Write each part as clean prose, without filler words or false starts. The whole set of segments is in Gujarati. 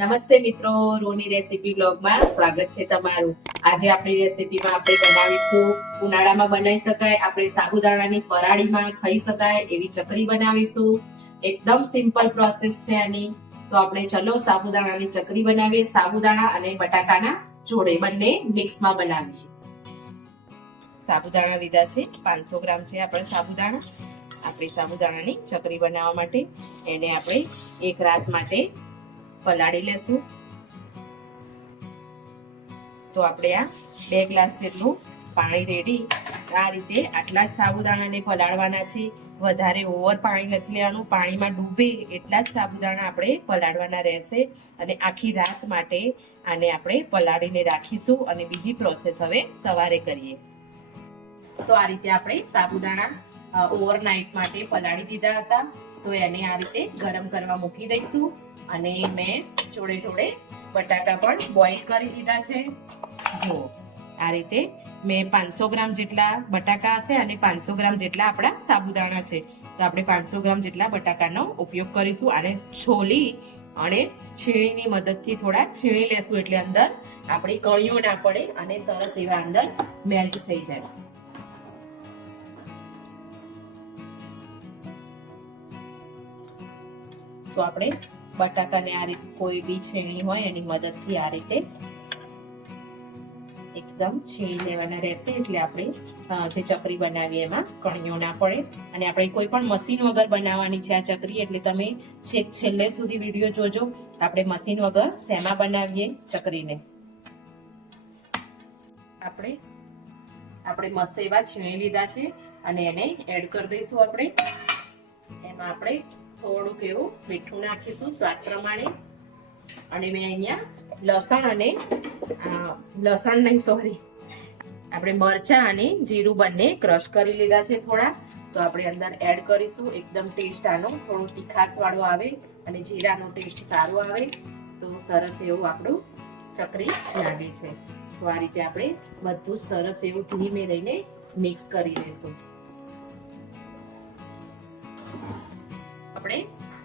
નમસ્તે મિત્રો, રોની રેસીપી બ્લોગમાં સ્વાગત છે તમારું। આજે આપણી રેસીપીમાં આપણે બનાવીશું ઉનાળામાં બનાવી શકાય, આપણે સાબુદાણાની ફરાળીમાં ખાઈ શકાય એવી ચકરી બનાવીશું। એકદમ સિમ્પલ પ્રોસેસ છે આની। તો આપણે ચલો સાબુદાણાની ચકરી બનાવીએ। સાબુદાણા અને બટાકાના જોડે બંને મિક્સમાં બનાવીએ। સાબુદાણા લીધા છે 500 ગ્રામ છે આપણે સાબુદાણા। આપણી સાબુદાણાની ચકરી બનાવવા માટે એને આપણે એક રાત માટે પલાળી લેશું। તો આપણે આ 2 ગ્લાસ જેટલું પાણી રેડી આ રીતે આટલા જ સાબુદાણાને પલાળવાના છે। વધારે ઓવર પાણી નથી લેવાનું, પાણીમાં ડૂબે એટલા જ સાબુદાણા આપણે પલાળવાના રહેશે। અને આખી રાત માટે આને આપણે પલાળીને રાખીશું અને બીજી પ્રોસેસ હવે સવારે કરીએ। તો આ રીતે આપણે સાબુદાણા ઓવરનાઇટ માટે પલાળી દીધા હતા। તો એને આ રીતે ગરમ કરવા મૂકી દઈશું। અને મેં જોડે જોડે બટાકા પણ બોઇલ કરી દીધા છે। જો આ રીતે મેં 500 ગ્રામ જેટલા બટાકા હશે અને 500 ગ્રામ જેટલા આપણા સાબુદાણા છે। તો આપણે 500 ગ્રામ જેટલા બટાકાનો ઉપયોગ કરીશું। આને છોલી અને છીણીની મદદથી થોડા છીણી લેશું, એટલે અંદર આપણી કળીઓ ના પડે અને સરસ એવા અંદર મેલ્ટ થઈ જાય। તો આપણે બટાકાને આ રીતે કોઈ બી છીણી હોય એની મદદથી આ રીતે એકદમ છીણી લેવાના રહેશે, એટલે આપણે જે ચકરી બનાવીએ એમાં કણીઓ ના પડે। અને આપણે કોઈ પણ મશીન વગર બનાવવાની છે આ ચકરી, એટલે તમે છેક છેલ્લે સુધી વિડીયો જોજો। આપણે મશીન વગર શેમાં બનાવીએ ચકરીને। આપણે મસ્ત એવા છીણી લીધા છે અને એને એડ કરી દઈશું। આપણે એમાં આપણે થોડુંક એવું મીઠું નાખીશું સ્વાદ પ્રમાણે। અને મેં અહીંયા આપણે મરચાં અને જીરું બંને ક્રશ કરી લીધા છે થોડા। તો આપણે અંદર એડ કરીશું। એકદમ ટેસ્ટ આનો થોડો તીખાસ વાળો આવે અને જીરાનો ટેસ્ટ સારો આવે તો સરસ એવું આપણું ચકરી લાગે છે। તો આ રીતે આપણે બધું સરસ એવું ધીમે લઈને મિક્સ કરી દઈશું। આપણે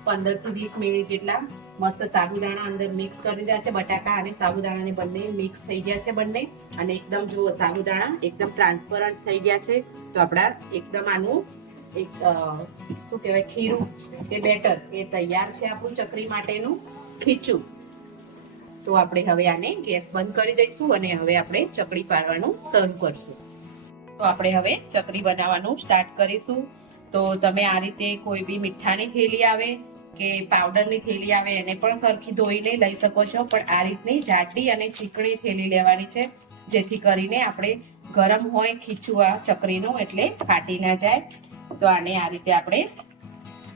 15 થી 20 મિનિટ જેટલા મસ્ત સાબુદાણા અંદર મિક્સ કરી દીધા છે। બટાકા અને સાબુદાણાને બંને મિક્સ થઈ ગયા છે બંને। અને એકદમ જો સાબુદાણા એકદમ ટ્રાન્સપરન્ટ થઈ ગયા છે। તો આપણા એકદમ આનું એક શું કહેવાય ખીરું કે બેટર એ તૈયાર છે આપણું ચકરી માટેનું ખીચું। તો આપણે હવે આને ગેસ બંધ કરી દઈશું અને હવે આપણે ચકરી પાડવાનું શરૂ કરશું। તો આપણે હવે ચકરી બનાવવાનું સ્ટાર્ટ કરીશું। તો તમે આ રીતે કોઈ બી મીઠાની થેલી આવે કે પાવડરની થેલી આવે એને પણ સરખી ધોઈને લઈ શકો છો, પણ આ રીતની જાડી અને ચીકણી થેલી લેવાની છે, જેથી કરીને આપણે ગરમ હોય ખીચું આ ચકરીનું એટલે ફાટી ના જાય। તો આને આ રીતે આપણે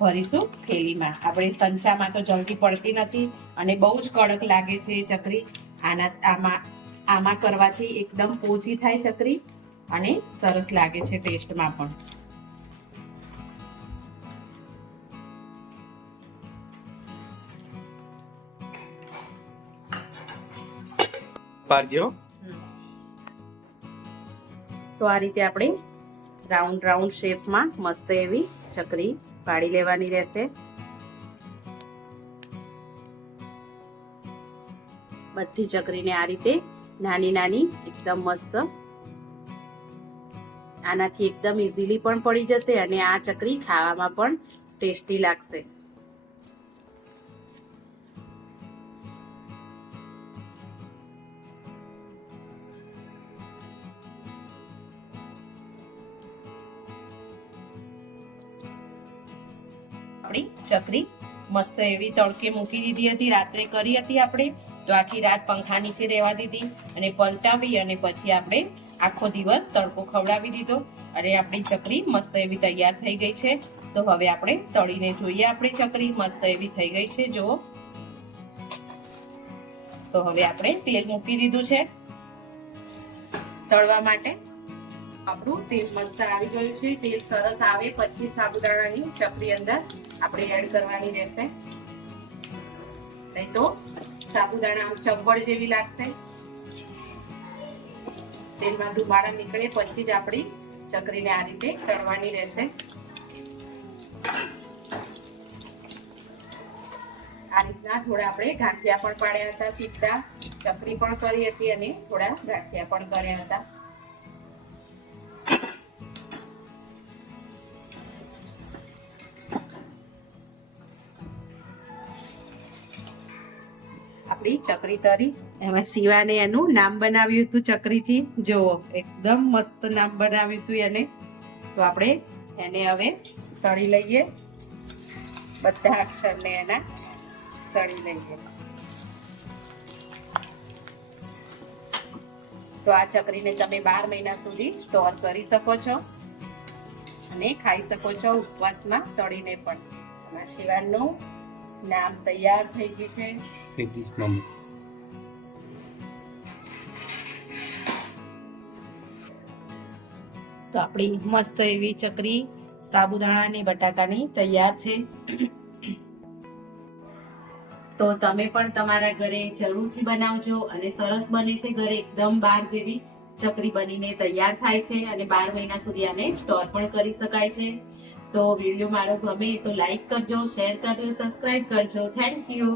ભરીશું થેલીમાં। આપણે સંચામાં તો જલ્દી પડતી નથી અને બહુ જ કડક લાગે છે ચકરી। આમાં કરવાથી એકદમ પોચી થાય ચકરી અને સરસ લાગે છે ટેસ્ટમાં પણ। તો આ રીતે આપણે રાઉન્ડ શેપમાં મસ્ત એવી ચકરી પાડી લેવાની રહેશે। બધી ચકરીને આ રીતે નાની નાની એકદમ મસ્ત, આનાથી એકદમ ઇઝીલી પણ પડી જશે અને આ ચકરી ખાવામાં પણ ટેસ્ટી લાગશે। આપણી ચકરી મસ્ત એવી તડકે મૂકી દીધી હતી, રાત્રે કરી હતી આપણે। તો આખી રાત પંખા નીચે રહેવા દીધી અને પલટાવી અને પછી આપણે આખો દિવસ તડકો ખવડાવી દીધો અને આપણી ચકરી મસ્ત એવી તૈયાર થઈ ગઈ છે। તો હવે આપણે તળીને જોઈએ। આપણી ચકરી મસ્ત એવી થઈ ગઈ છે જુઓ। તો હવે આપણે તેલ મૂકી દીધું છે તળવા માટે। આપણું તેલ મસ્ત આવી ગયું છે। તેલ સરસ આવે પછી સાબુદાણાની ચકરી અંદર આપણે એડ કરવાની રહેશે, નહીં તો સાબુદાણા આમ ચંપડ જેવી લાગશે। તેલમાં ધુમાડા નીકળે પછી જ આપણી ચકરીને આ રીતે તળવાની રહેશે। આ રીતના થોડા આપણે ગાંઠિયા પણ પાડ્યા હતા, સીધા ચકરી પણ કરી હતી અને થોડા ગાંઠિયા પણ કર્યા હતા. આપણી ચકરી તરી, એમાં શિવાને એનું નામ બનાવ્યું હતું ચકરીથી. જુઓ એકદમ મસ્ત નામ બનાવ્યું હતું એને. તો આપણે એને હવે તળી લઈએ, બધા અક્ષરને એના તળી લઈએ. તો આ ચકરીને તમે 12 મહિના સુધી સ્ટોર કરી શકો છો અને ખાઈ શકો છો ઉપવાસમાં તળીને પણ. શિવાનનું નામ તૈયાર થઈ ગયું છે. તો આપણી મસ્ત એવી ચકરી સાબુદાણા અને બટાકાની તૈયાર છે. તો તમે પણ તમારા ઘરે જરૂરથી બનાવજો અને સરસ બને છે. ઘરે એકદમ બાર જેવી ચકરી બનીને તૈયાર થાય છે અને 12 મહિના સુધી આને સ્ટોર પણ કરી શકાય છે. તો વિડીયો મારો ગમે તો લાઈક કરજો, શેર કરજો, સબસ્ક્રાઇબ કરજો. Thank you.